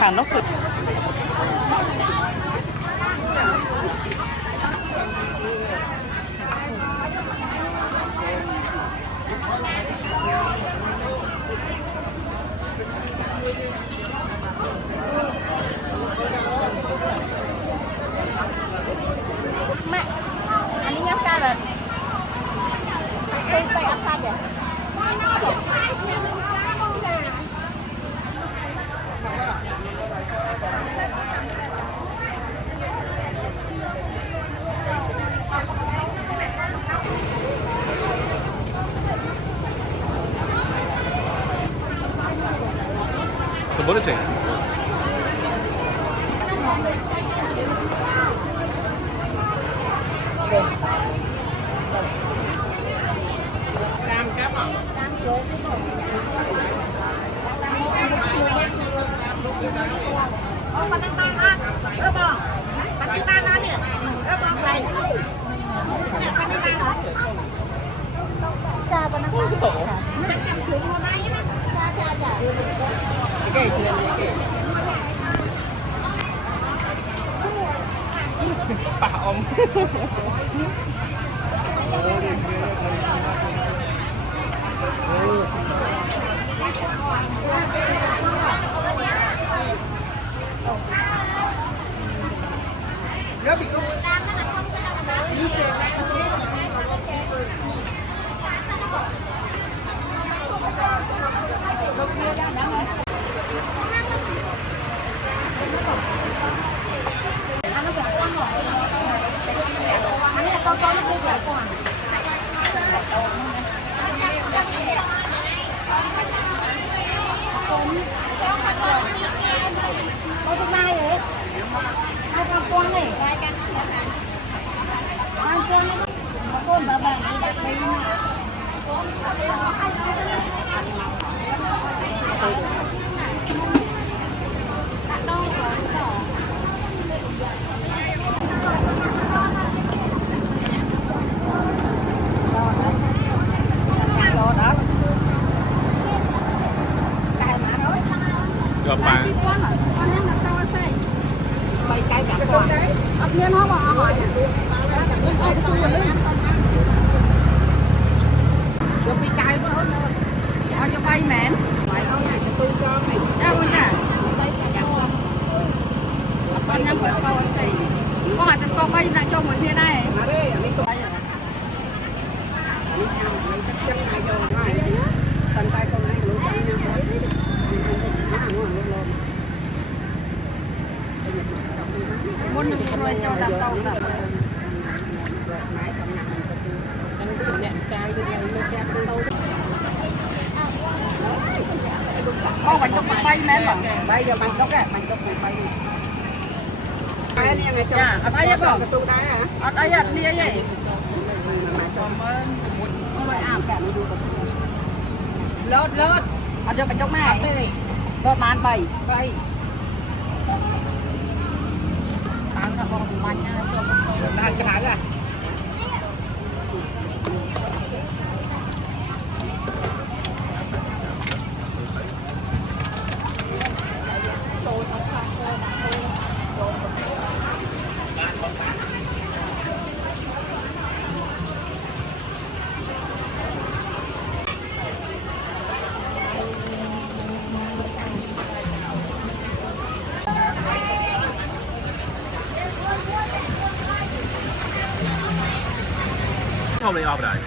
hàng nó cực. Mẹ, anh đi nhắc ra là amazing. Bà ông. Gồm bà cho bay mẹ con nhắm phải câu anh chị có mà cho bay lại cho mọi người này muốn được rồi cho đạp tàu là có bánh cốc bay mẹ bảo bay giờ bánh cốc bánh cốc bay dạ ở đây không ở đây à đi vậy lót lót ở cho bánh cốc này lót màn bay bay tao là con lạnh nha đang cái nào à không đi over đây.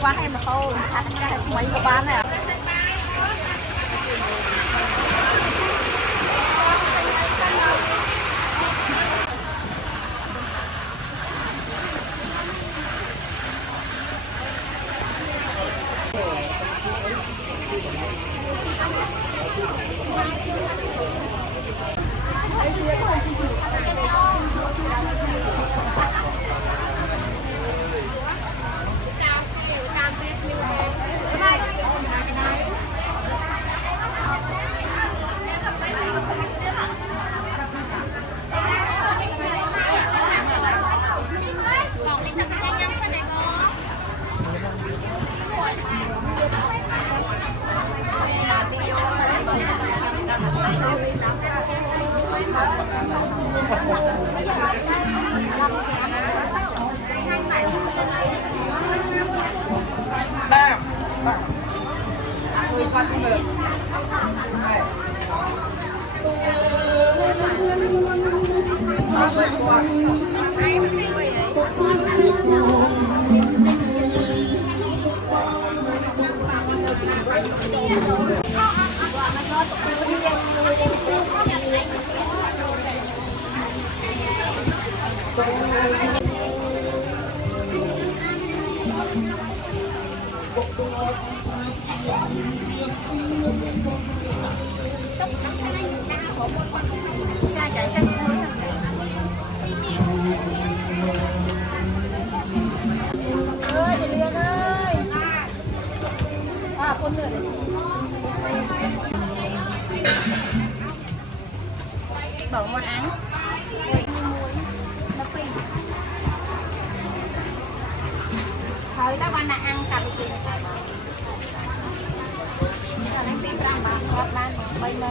qua em mà thôi, thắt cái mấy của bán này. Cha chạy chân mới ơi chị Liên ơi con nữa bỏ món ăn thời các bạn ăn cà phê đang tìm ra bạn bây giờ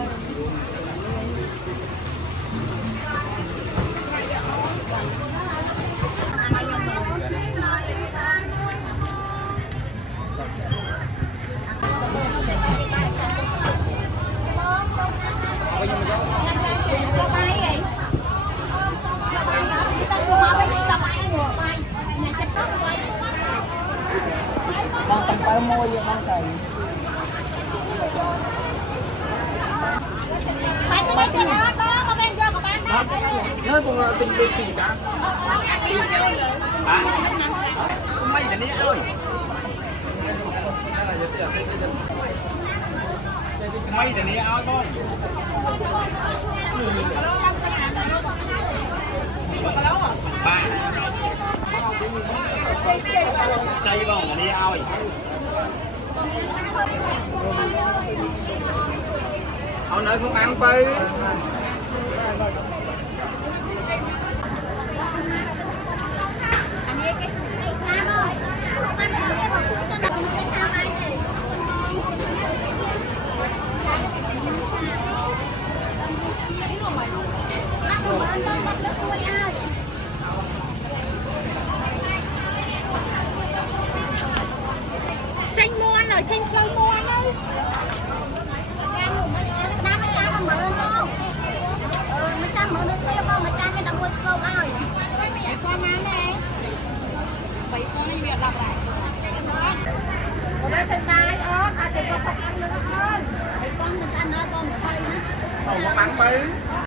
đang tầm bao môi đang cày nơi vùng tình biệt gì cả mấy cái này thôi mấy cái này ao thôi ba cây bông cái này ao ở nơi không ăn phi chanh muôn rồi chanh phơi muôn á